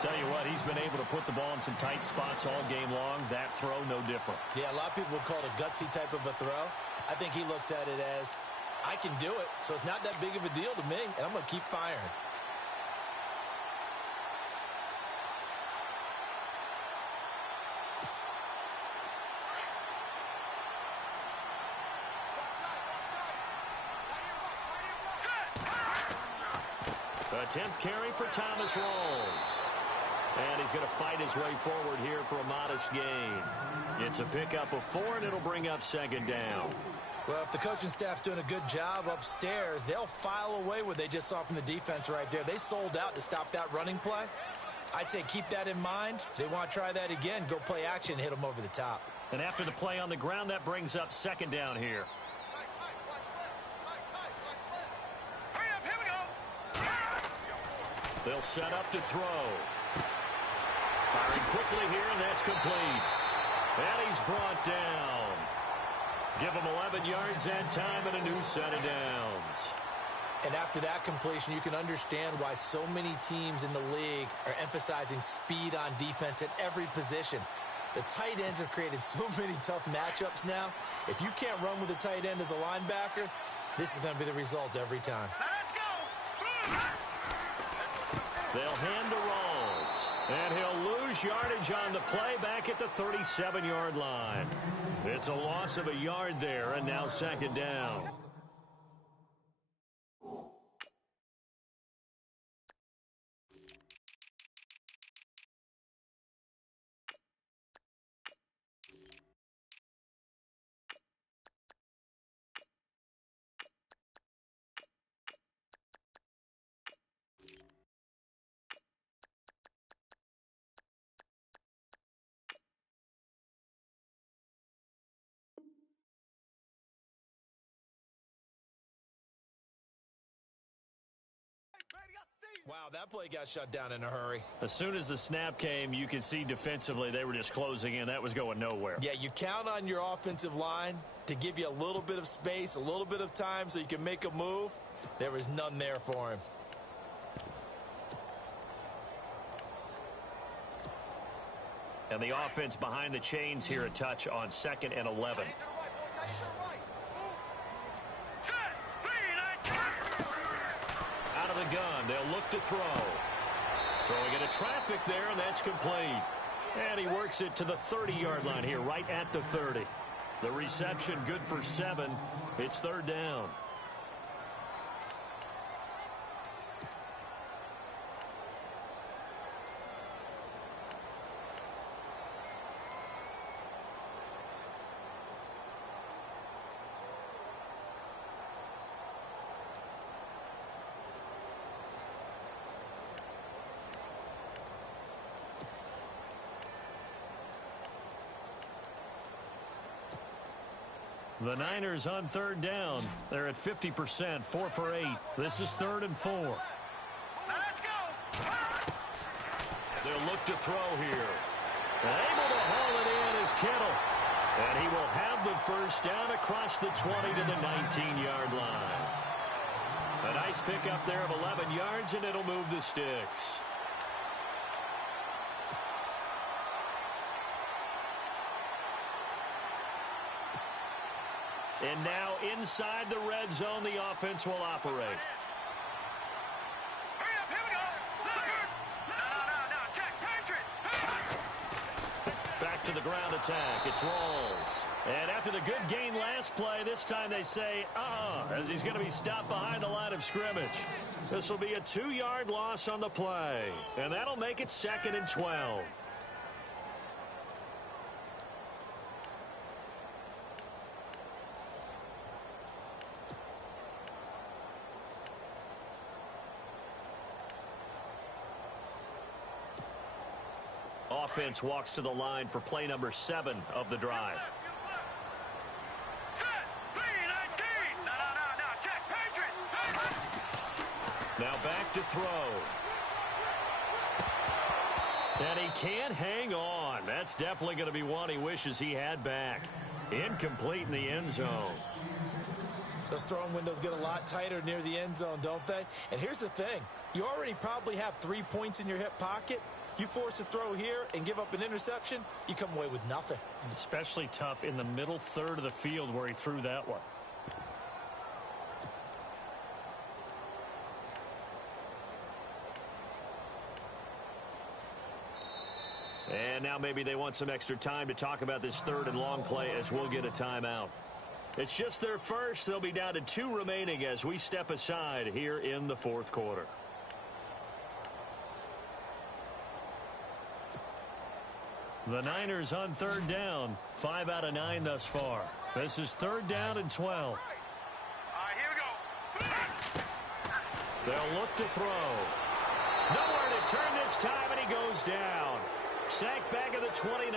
Tell you what, he's been able to put the ball in some tight spots all game long. That throw, no different. Yeah, a lot of people would call it a gutsy type of a throw. I think he looks at it as, I can do it, so it's not that big of a deal to me, and I'm going to keep firing. A 10th carry for Thomas Rawls. And he's going to fight his way forward here for a modest gain. It's a pickup of 4, and it'll bring up 2nd down. Well, if the coaching staff's doing a good job upstairs, they'll file away what they just saw from the defense right there. They sold out to stop that running play. I'd say keep that in mind. They want to try that again, go play action, hit them over the top. And after the play on the ground, that brings up 2nd down here. They'll set up to throw. Firing quickly here, and that's complete. And he's brought down. Give him 11 yards that time and a new set of downs. And after that completion, you can understand why so many teams in the league are emphasizing speed on defense at every position. The tight ends have created so many tough matchups now. If you can't run with a tight end as a linebacker, this is going to be the result every time. Let's go. They'll hand to Rawls. And he'll lose yardage on the play back at the 37-yard line. It's a loss of a yard there, and now second down. Wow, that play got shut down in a hurry. As soon as the snap came, you could see defensively they were just closing in. That was going nowhere. Yeah, you count on your offensive line to give you a little bit of space, a little bit of time so you can make a move. There was none there for him. And the offense behind the chains here a touch on 2nd and 11. Out of the gun, they'll look to throw. Throwing into traffic there, and that's complete. And he works it to the 30-yard line here, right at the 30. The reception good for 7. It's third down. The Niners on third down. They're at 50%, 4 for 8. This is 3rd and 4. Let's go. They'll look to throw here. Able to haul it in is Kittle. And he will have the first down across the 20 to the 19-yard line. A nice pickup there of 11 yards, and it'll move the sticks. And now inside the red zone, the offense will operate. Hurry up, here we go. No, check, Patriot. Back to the ground attack. It's Rawls. And after the good gain last play, this time they say, as he's going to be stopped behind the line of scrimmage. This will be a 2-yard loss on the play. And that'll make it 2nd and 12. Offense walks to the line for play number 7 of the drive. Set, B-19. No, check, Patriot. Now back to throw. And he can't hang on. That's definitely going to be one he wishes he had back. Incomplete in the end zone. Those throwing windows get a lot tighter near the end zone, don't they? And here's the thing. You already probably have 3 points in your hip pocket. You force a throw here and give up an interception, you come away with nothing. Especially tough in the middle third of the field where he threw that one. And now maybe they want some extra time to talk about this 3rd and long play as we'll get a timeout. It's just their first. They'll be down to 2 remaining as we step aside here in the 4th quarter. The Niners on 3rd down. 5 out of 9 thus far. This is 3rd down and 12. All right, here we go. They'll look to throw. Nowhere to turn this time, and he goes down. Sacked back at the 29.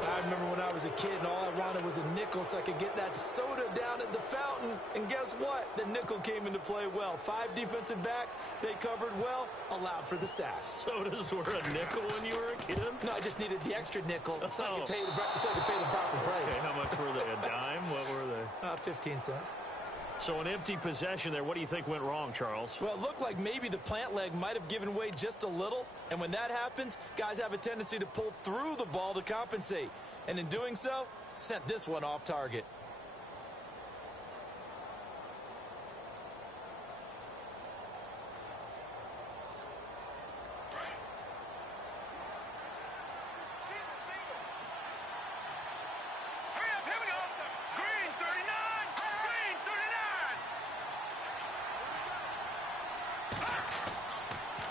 I remember when I was a kid and all I wanted was a nickel so I could get that soda down at the fountain. And guess what? The nickel came into play well. 5 defensive backs, they covered well, allowed for the sacks. Sodas were a nickel when you were a kid? No, I just needed the extra nickel so I could pay the proper price. Okay, how much were they? A dime? What were they? 15 cents. So an empty possession there. What do you think went wrong, Charles? Well, it looked like maybe the plant leg might have given way just a little. And when that happens, guys have a tendency to pull through the ball to compensate. And in doing so, sent this one off target.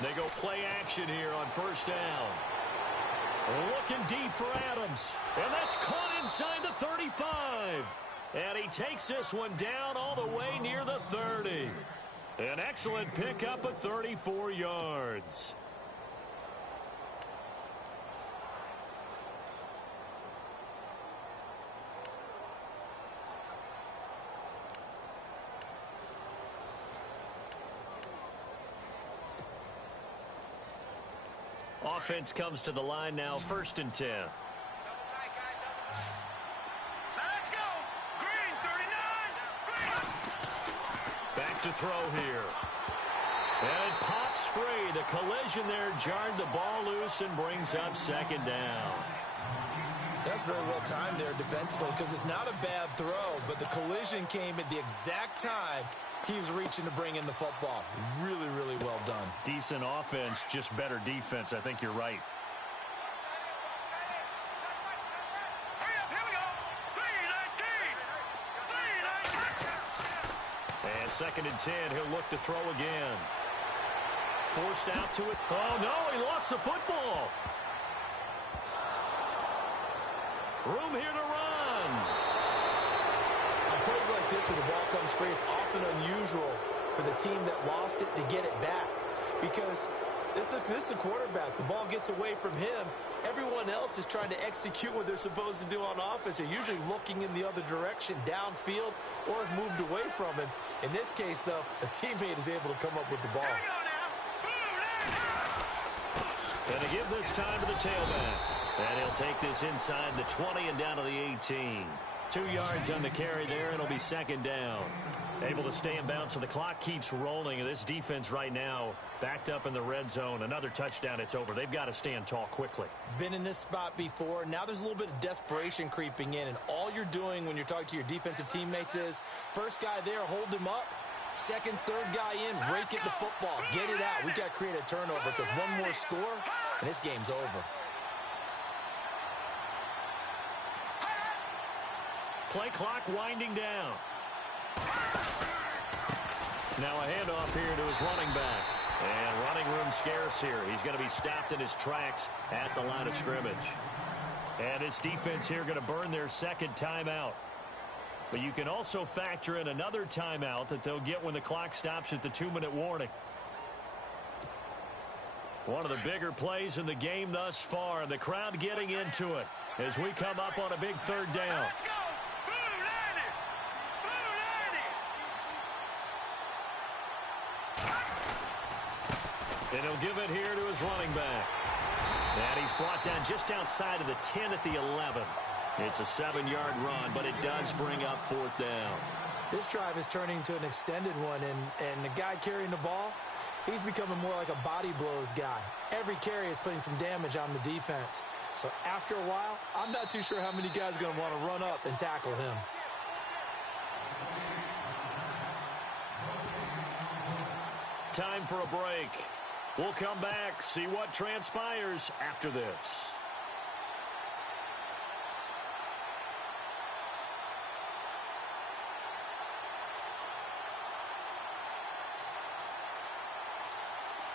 They go play action here on first down. Looking deep for Adams. And that's caught inside the 35. And he takes this one down all the way near the 30. An excellent pickup of 34 yards. Offense comes to the line now, 1st and 10. Let's go. Green, 39. Back to throw here. And it pops free. The collision there jarred the ball loose and brings up 2nd down. That's very well timed there defensively because it's not a bad throw, but the collision came at the exact time he was reaching to bring in the football. Really, really well done. Decent offense, just better defense. I think you're right. Hurry up, here we go. 3-19. 3-19. And 2nd and 10, he'll look to throw again. Forced out to it. Oh, no, he lost the football. Room here to run. On plays like this where the ball comes free, it's often unusual for the team that lost it to get it back because this is the quarterback. The ball gets away from him. Everyone else is trying to execute what they're supposed to do on offense. They're usually looking in the other direction, downfield, or have moved away from him. In this case, though, a teammate is able to come up with the ball. And to give this time to the tailback. And he'll take this inside the 20 and down to the 18. 2 yards on the carry there. It'll be 2nd down. Able to stay in bounds, so the clock keeps rolling. And this defense right now backed up in the red zone. Another touchdown, it's over. They've got to stand tall quickly. Been in this spot before. Now there's a little bit of desperation creeping in. And all you're doing when you're talking to your defensive teammates is first guy there, hold him up. Second, third guy in, rake at the football. Get it out. We've got to create a turnover because one more score, and this game's over. Play clock winding down. Now a handoff here to his running back. And running room scarce here. He's going to be stopped in his tracks at the line of scrimmage. And his defense here going to burn their 2nd timeout. But you can also factor in another timeout that they'll get when the clock stops at the 2-minute warning. One of the bigger plays in the game thus far. And the crowd getting into it as we come up on a big 3rd down. Let's go. And he'll give it here to his running back. And he's brought down just outside of the 10 at the 11. It's a 7-yard run, but it does bring up 4th down. This drive is turning into an extended one, and the guy carrying the ball, he's becoming more like a body blows guy. Every carry is putting some damage on the defense. So after a while, I'm not too sure how many guys are going to want to run up and tackle him. Time for a break. We'll come back, see what transpires after this.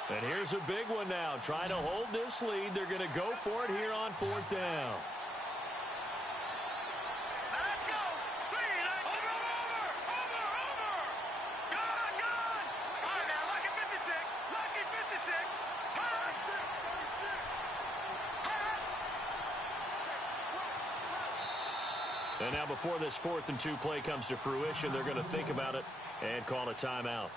And here's a big one now. Trying to hold this lead. They're going to go for it here on 4th down. Let's go. 3-19. Over. Gone. All right, now, lucky 56. Lucky 56. And now before this 4th and 2 play comes to fruition, they're going to think about it and call a timeout.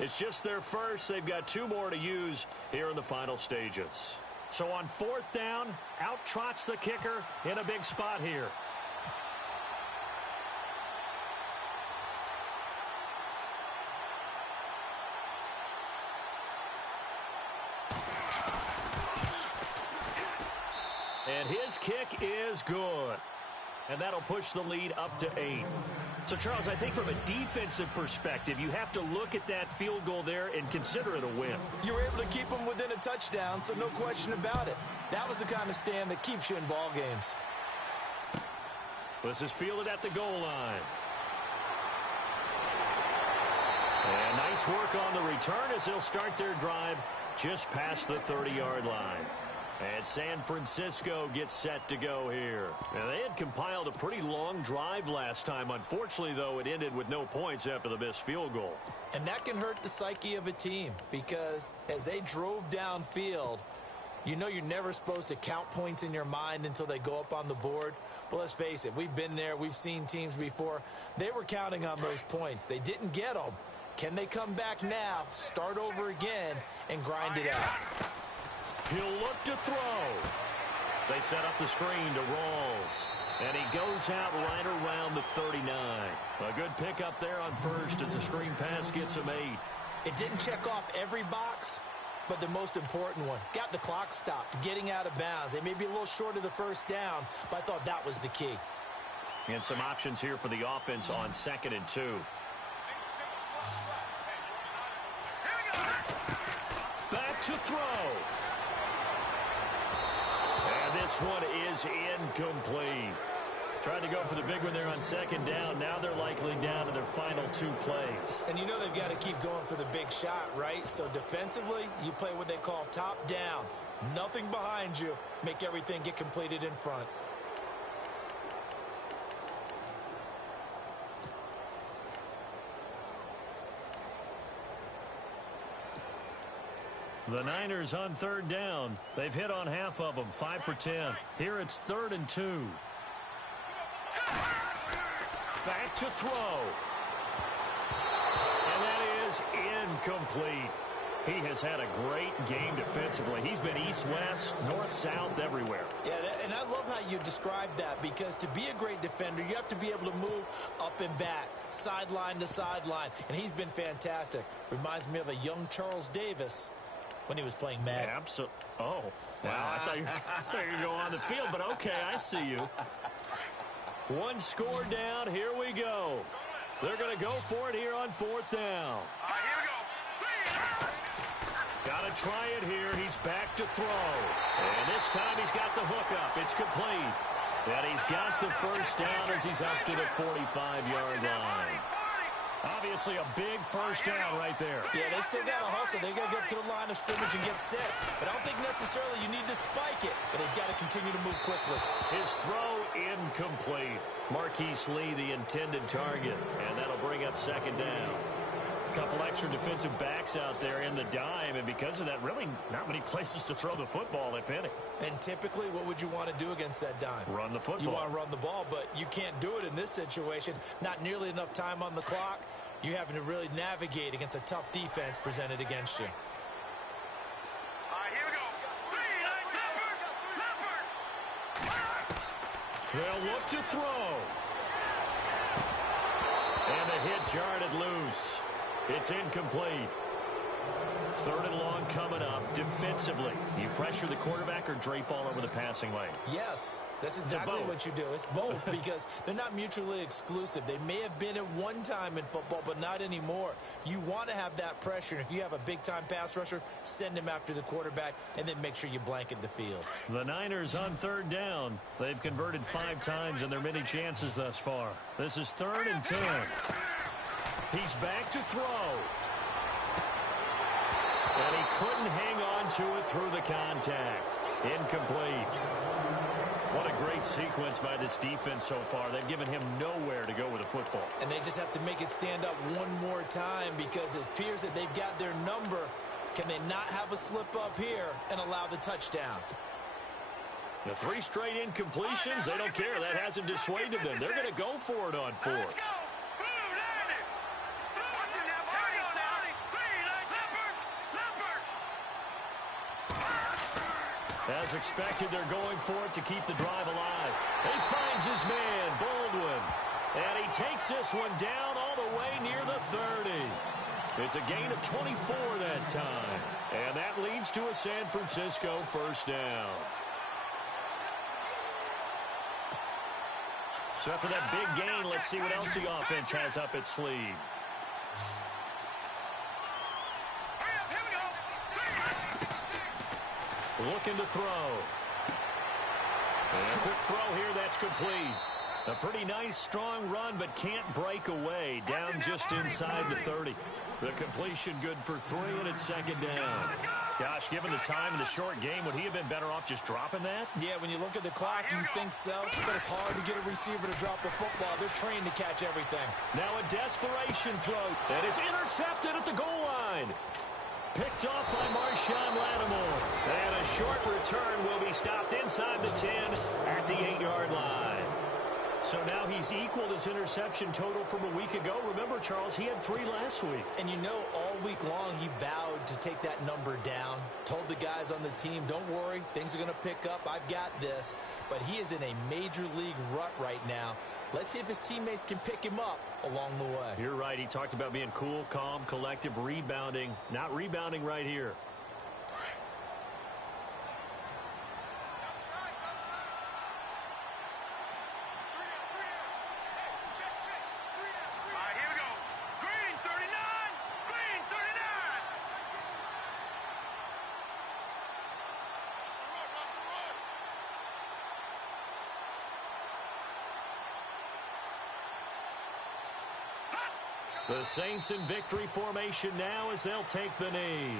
It's just their first. They've got 2 more to use here in the final stages. So on 4th down, out trots the kicker in a big spot here. And his kick is good. And that'll push the lead up to 8. So, Charles, I think from a defensive perspective, you have to look at that field goal there and consider it a win. You were able to keep them within a touchdown, so no question about it. That was the kind of stand that keeps you in ball games. This is fielded at the goal line. And nice work on the return as they'll start their drive just past the 30-yard line. And San Francisco gets set to go here. Now, they had compiled a pretty long drive last time. Unfortunately, though, it ended with no points after the missed field goal. And that can hurt the psyche of a team because as they drove downfield, you know you're never supposed to count points in your mind until they go up on the board. But let's face it, we've been there. We've seen teams before. They were counting on those points. They didn't get them. Can they come back now, start over again, and grind it out? He'll look to throw. They set up the screen to Rawls. And he goes out right around the 39. A good pickup there on first as the screen pass gets him 8. It didn't check off every box, but the most important one. Got the clock stopped, getting out of bounds. They may be a little short of the first down, but I thought that was the key. And some options here for the offense on 2nd and 2. Back to throw. And this one is incomplete. Tried to go for the big one there on 2nd down. Now they're likely down to their final 2 plays. And you know they've got to keep going for the big shot, right? So defensively, you play what they call top down. Nothing behind you. Make everything get completed in front. The Niners on 3rd down. They've hit on half of them, 5 for 10. Here it's 3rd and 2. Back to throw. And that is incomplete. He has had a great game defensively. He's been east-west, north-south, everywhere. Yeah, and I love how you describe that because to be a great defender, you have to be able to move up and back, sideline to sideline, and he's been fantastic. Reminds me of a young Charles Davis when he was playing Madden. Absolutely. Oh, wow. I thought you were going to go on the field, but okay, I see you. 1 score down. Here we go. They're going to go for it here on 4th down. Here we go. Got to try it here. He's back to throw. And this time he's got the hook up. It's complete. And he's got the first down as he's up to the 45-yard line. Obviously a big first down right there. Yeah, they still got to hustle. They got to get to the line of scrimmage and get set. But I don't think necessarily you need to spike it. But they've got to continue to move quickly. His throw incomplete. Marquise Lee, the intended target. And that'll bring up 2nd down. Couple extra defensive backs out there in the dime, and because of that, really not many places to throw the football, if any. And typically, what would you want to do against that dime? Run the football. You want to run the ball, but you can't do it in this situation. Not nearly enough time on the clock. You're having to really navigate against a tough defense presented against you. Here we go. They'll look to throw. And the hit jarred it loose. It's incomplete. 3rd and long coming up. Defensively, you pressure the quarterback or drape all over the passing lane? Yes, that's exactly what you do. It's both because they're not mutually exclusive. They may have been at one time in football, but not anymore. You want to have that pressure. And if you have a big-time pass rusher, send him after the quarterback and then make sure you blanket the field. The Niners on 3rd down. They've converted 5 times in their many chances thus far. This is 3rd and 10. He's back to throw. And he couldn't hang on to it through the contact. Incomplete. What a great sequence by this defense so far. They've given him nowhere to go with the football. And they just have to make it stand up one more time because it appears that they've got their number. Can they not have a slip up here and allow the touchdown? The 3 straight incompletions, they don't care. That hasn't dissuaded them. They're going to go for it on 4th. Let's go. Boom, land it. Watch it now, Marty. Leopard. As expected, they're going for it to keep the drive alive. He finds his man, Baldwin. And he takes this one down all the way near the 30. It's a gain of 24 that time. And that leads to a San Francisco first down. So after that big gain, let's see what else the offense has up its sleeve. Here we go. Looking to throw. And a quick throw here, that's complete. A pretty nice, strong run, but can't break away. Down just inside the 30. The completion good for 3, and it's 2nd down. Gosh, given the time in the short game, would he have been better off just dropping that? Yeah, when you look at the clock, you think so. But it's hard to get a receiver to drop a football. They're trained to catch everything. Now a desperation throw, and it's intercepted at the goal line. Picked off by Marshawn Lattimore. And a short return will be stopped inside the 10 at the 8-yard line. So now he's equaled his interception total from a week ago. Remember, Charles, he had 3 last week. And you know, all week long he vowed to take that number down. Told the guys on the team, don't worry, things are going to pick up. I've got this. But he is in a major league rut right now. Let's see if his teammates can pick him up along the way. You're right. He talked about being cool, calm, collective, rebounding. Not rebounding right here. All right, here we go. Green 39. Green 39. The Saints in victory formation now as they'll take the knee.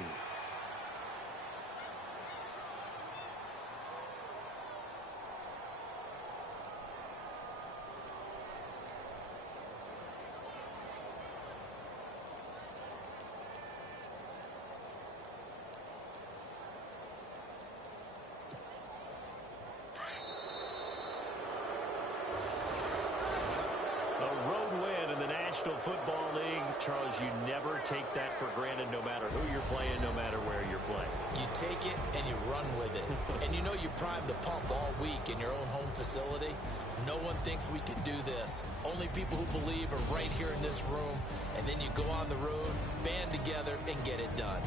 National Football League, Charles, you never take that for granted no matter who you're playing, no matter where you're playing. You take it and you run with it. And you know you prime the pump all week in your own home facility. No one thinks we can do this. Only people who believe are right here in this room. And then you go on the road, band together, and get it done.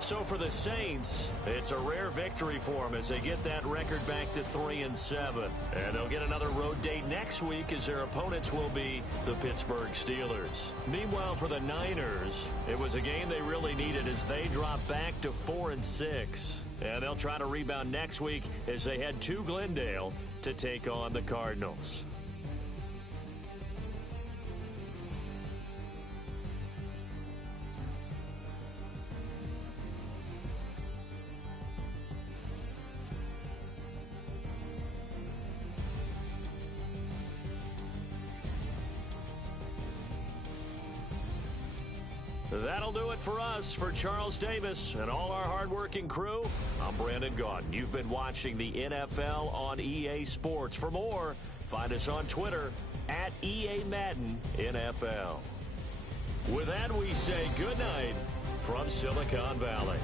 So for the Saints, it's a rare victory for them as they get that record back to 3-7. And they'll get another road date next week as their opponents will be the Pittsburgh Steelers. Meanwhile, for the Niners, it was a game they really needed as they drop back to 4-6. And they'll try to rebound next week as they head to Glendale to take on the Cardinals. That'll do it for us. For Charles Davis and all our hardworking crew, I'm Brandon Gaudin. You've been watching the NFL on EA Sports. For more, find us on Twitter at EA Madden NFL. With that, we say good night from Silicon Valley.